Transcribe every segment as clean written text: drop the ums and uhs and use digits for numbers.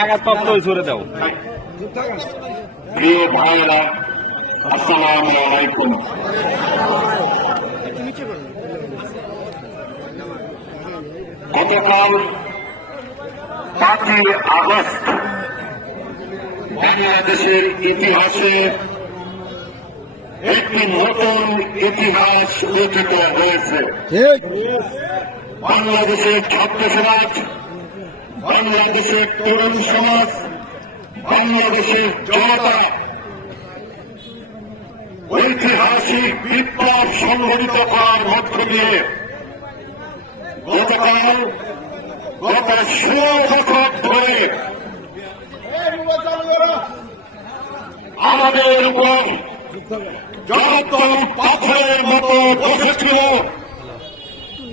আঘাতপ্রাপ্ত সরে দাও। প্রিয় ভাইরা, আসসালামু আলাইকুম। গতকাল 5ই আগস্ট বাংলাদেশের ইতিহাসে একটি নতুন ইতিহাস রচিত হয়েছে। বাংলাদেশের ছাত্র সমাজ, বাংলাদেশের তরুণ সমাজ, বাংলাদেশের জনতা ঐতিহাসিক বিপ্লব সংঘটিত করার মধ্য দিয়ে গতকাল গত 16 বছর ধরে আমাদের উপর যত পাথরের মতো বসেছিল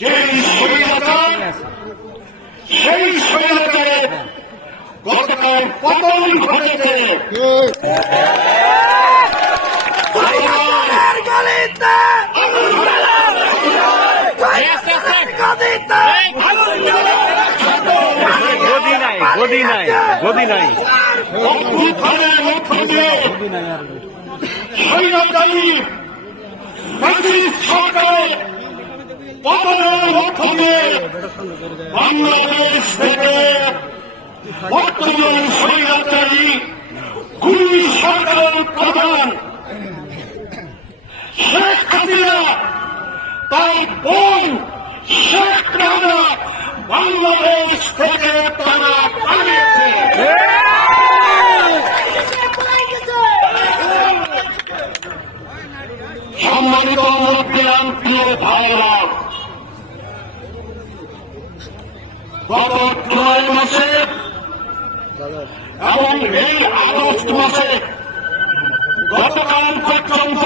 যেই স্বৈরাচার, সেই স্বৈরাচারের গতকাল পতন ঘটেছে। গদি নাই অভ্যুত্থানের মধ্য দিয়ে স্বৈরাচারী ফ্যাসিস্ট সরকারের পতনের মধ্য দিয়ে বাংলাদেশ থেকে বর্তমান স্বৈরাচারী খুনি সরকারের প্রধান শেখ হাসিনা তার বোন শেখ রানা বাংলাদেশ থেকে তারা পালিয়েছে। সম্মানিত মুরব্বিয়ান, প্রিয় ভাইরা, গত জুলাই মাসে এবং এই আগস্ট মাসে গতকাল পর্যন্ত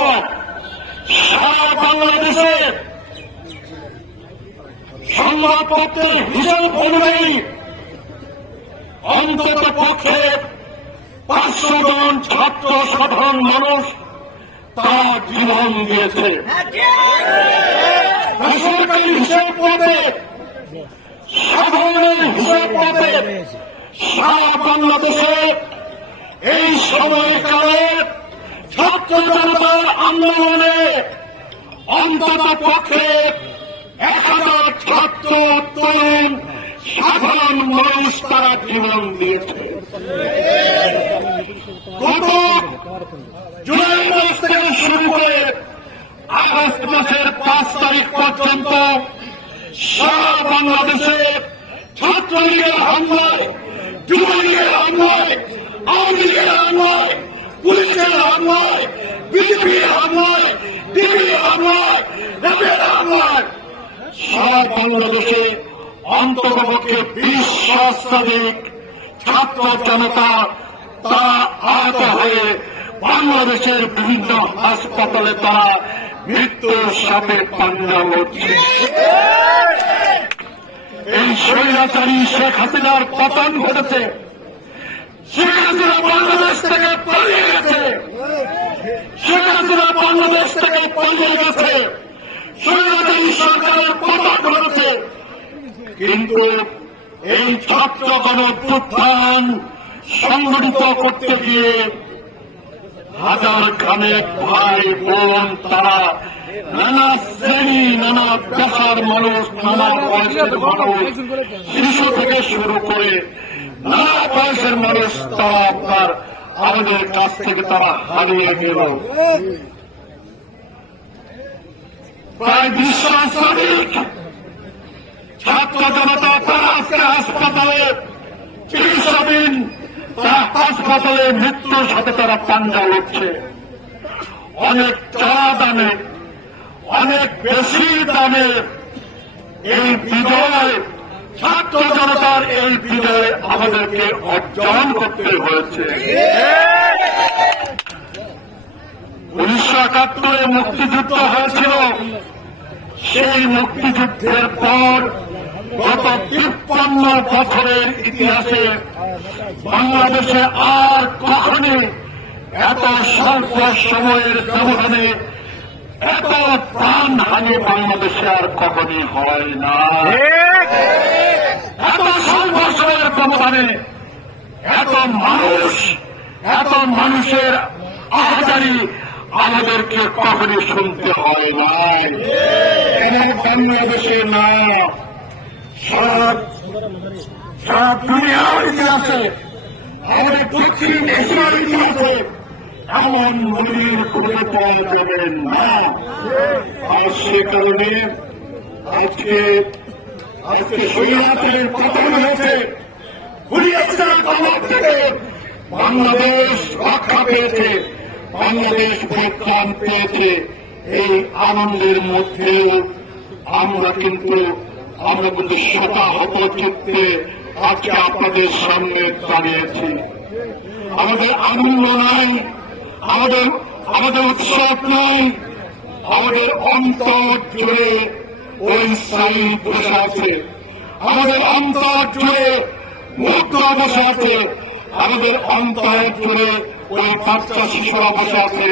সারা বাংলাদেশে সংবাদপত্রের হিসাব অনুযায়ী অন্তত পক্ষে 500 জন ছাত্র সাধারণ মানুষ তার জীবন দিয়েছে। বেসরকারি হিসাব মতে, সাধারণের হিসাব মতে সারা বাংলাদেশে এই সময়কালে ছাত্র জনতার আন্দোলনে অন্তত পক্ষে 1000 ছাত্র তরুণ সাধারণ মানুষ তারা জীবন দিয়েছে। গত জুলাই মাস থেকে শুরু করে আগস্ট মাসের 5 তারিখ পর্যন্ত সারা বাংলাদেশে ছাত্রলীগের হামলায়, যুবলীগের হামলায়, আওয়ামী লীগের হামলায়, পুলিশের হামলায়, বিজেপির হামলায়, ডিবির হামলায়, র্যাবের হামলায় সারা বাংলাদেশে অন্ততপক্ষে 20 সহস্রাধিক ছাত্র জনতা তারা আহত হয়ে বাংলাদেশের বিভিন্ন হাসপাতালে তারা মৃত্যুর সাথে পাঞ্জা লড়ছে। এই স্বৈরাচারী শেখ হাসিনার পতন ঘটেছে। শেখ হাসিনা বাংলাদেশ থেকে পালিয়ে গেছে। শেখ হাসিনা বাংলাদেশ থেকে পালিয়ে গেছে। স্বৈরাচারী সরকারের পতন ঘটেছে। কিন্তু এই ছাত্র গণঅভ্যুত্থান সংগঠিত করতে গিয়ে হাজার খানেক ভাই বোন তারা নানা শ্রেণী, নানা পেশার মানুষ, নানা বয়সের মানুষ, শিশু থেকে শুরু করে নানা বয়সের মানুষ তারা আপনার আমাদের কাছ থেকে তারা হারিয়ে গেল। প্রায় 20 সহস্রাধিক ছাত্র জনতা তারা আজকে হাসপাতালে চিকিৎসাধীন, তারা হাসপাতালে মৃত্যুর সাথে তারা পাঞ্জা লড়ছে। অনেক চড়া দামে, অনেক বেশি দামে এই বিজয়, ছাত্র জনতার এই বিজয় আমাদেরকে অর্জন করতে হয়েছে। 1971 মুক্তিযুদ্ধ হয়েছিল। সেই মুক্তিযুদ্ধের পর গত 53 বছরের ইতিহাসে বাংলাদেশে আর কখনো এত স্বল্প সময়ের ব্যবধানে এত প্রাণহানি বাংলাদেশে আর কখনই হয় না। এত সংঘর্ষের ব্যবধানে এত মানুষের আহাজারি আমাদেরকে কখনই শুনতে হয় নাই। এবং বাংলাদেশে না, সারা দুনিয়ার ইতিহাসে, আমাদের পশ্চিম এশিয়ার ইতিহাসে এমন মনির খুঁজে পাওয়া যাবে না। আর সে কারণে আজকে শরীয়তের পতন হয়েছে, হুরিয়াতের কবর থেকে বাংলাদেশ রক্ষা পেয়েছে, বাংলাদেশ পরিত্রাণ পেয়েছে। এই আনন্দের মধ্যেও আমরা কিন্তু শতাহত চিত্তে আজকে আপনাদের সামনে দাঁড়িয়েছি। আমাদের আনন্দ নাই, আমাদের উৎসব নাই, আমাদের অন্তর জুড়ে ওই সাই বসে আছে, আমাদের অন্তর জুড়ে মুক্ত বসে আছে, আমাদের অন্তর জুড়ে ওই বাচ্চা শিশুরা বসে আছে,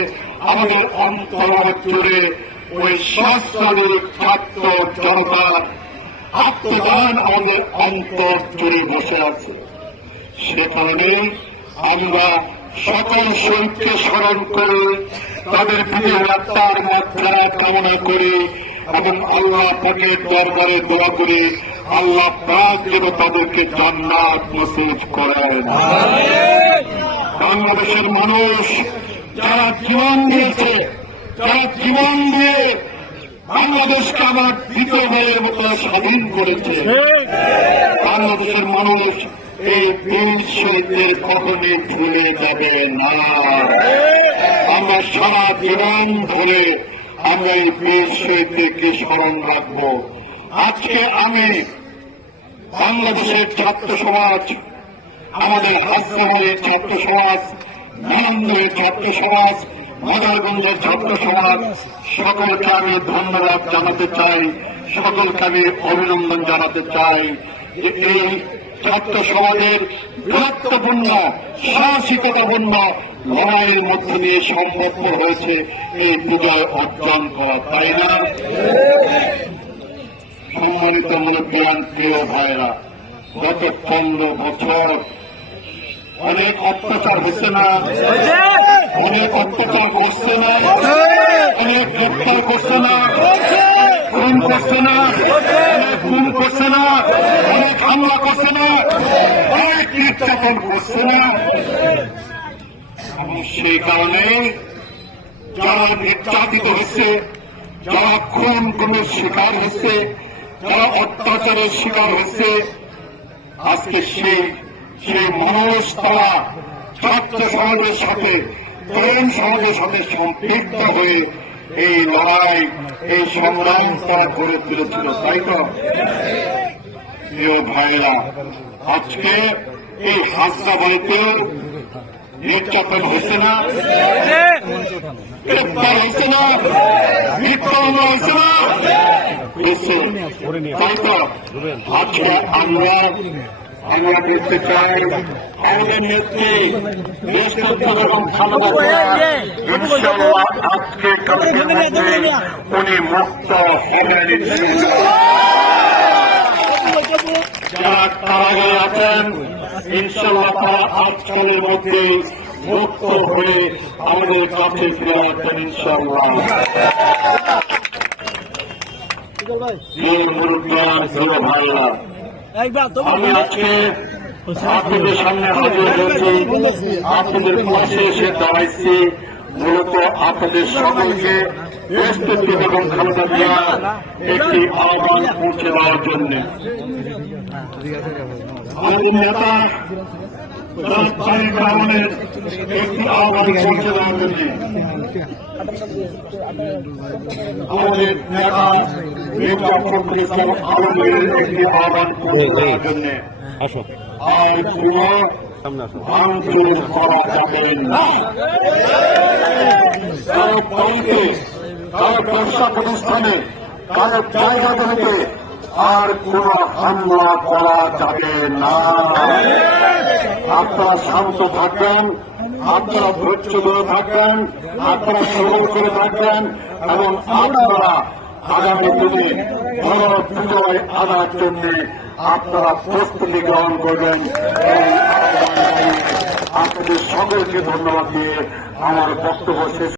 আমাদের অন্তর জুড়ে ওই সশরীর ছাত্র জনতা আত্মদান আমাদের অন্তর জুড়ে বসে আছে। সে কারণে আমরা সকল শহীদকে স্মরণ করে তাদের বিজয় আত্মার মাত্রা কামনা করি এবং আল্লাহ পাকের দরবারে দোয়া করি আল্লাহ পাক যেন তাদেরকে জান্নাত নসিব করেন। বাংলাদেশের মানুষ যারা জীবন দিয়েছে, যারা জীবন দিয়ে বাংলাদেশকে আমার দ্বিতীয়বারের মতো স্বাধীন করেছে, বাংলাদেশের মানুষ এই বীর শহীদদের কখনই ভুলে যাবে না। আমরা সারা জীবন ধরে আমরা এই বীর শহীদদেরকে স্মরণ রাখব। আজকে আমি বাংলাদেশের ছাত্র সমাজ, আমাদের হাসপাতালের ছাত্র সমাজ, নারায়ণগঞ্জের ছাত্র সমাজ, মাদারগঞ্জের ছাত্র সমাজ, সকলকে আমি ধন্যবাদ জানাতে চাই, সকলকে আমি অভিনন্দন জানাতে চাই যে এই ছাত্র সমাজের গুরুত্বপূর্ণ সাহসিকতাপূর্ণ লড়াইয়ের মধ্য দিয়ে সম্ভবপর হয়েছে এই বিজয় অর্জন করা, তাই না? সম্মানিত মুরব্বিয়ান, প্রিয় ভাইরা, গত 15 বছর অনেক অত্যাচার হচ্ছে না, অনেক অত্যাচার করছে না, অনেক গ্রেপ্তার করছে না, খুন করছে না, অনেক খুন করছে না, অনেক হামলা করছে না, অনেক নির্যাতন করছে না। এবং সেই কারণে যারা নির্যাতিত হচ্ছে, যারা খুন গুমের শিকার হচ্ছে, যারা অত্যাচারের শিকার হচ্ছে, আজকে সেই মানুষ তারা ছাত্র সমাজের সাথে, তরুণ সমাজের সাথে সম্পৃক্ত হয়ে এই লড়াই, এই সংগ্রাম তারা গড়ে তুলেছিল, তাই তো? প্রিয় ভাইরা, আজকে এই হাসপাতালেতেও নির্যাতন হচ্ছে না, গ্রেপ্তার হচ্ছে না, মৃত্যু হচ্ছে না, তাই তো? আজকে আমরা দেখতে চাই আমাদের নেত্রী এবং ইনশাআল্লাহ আজকে কালকের মধ্যে উনি মুক্ত হবেন। যারা কারাগারে আছেন ইনশাআল্লাহ তারা আজকালের মধ্যে মুক্ত হয়ে আমাদের কাছে ফিরে আসবেন ইনশাআল্লাহ। ভাইরা, আমি আজকে আপনাদের সামনে হাজির হয়েছি, আপনাদের পাশে এসে দাঁড়াইছি মূলত আপনাদের সকলকে প্রস্তুতি এবং খালেদা জিয়া একটি আহ্বান পৌঁছে দেওয়ার জন্য। আমাদের নেতা রহমানের একটি আহ্বান পৌঁছে দেওয়ার জন্য, আমাদের নেতা আলমের একটি আহ্বান পৌঁছে দেওয়ার জন্য। আর কোন ভাঙচুর করা যাবে না, কারো ব্যাংকে, কারো ব্যবসা প্রতিষ্ঠানে, কারো জায়গাগুলিতে আর কোন হামলা করা যাবে না। আপনারা শান্ত থাকবেন, আপনারা ধৈর্য ধরে থাকবেন, আপনারা সরল করে থাকবেন এবং আপনারা আগামী দিনে বড় বিজয় আনার জন্য আপনারা প্রস্তুতি গ্রহণ করবেন। আপনাদের সকলকে ধন্যবাদ দিয়ে আমার বক্তব্য শেষ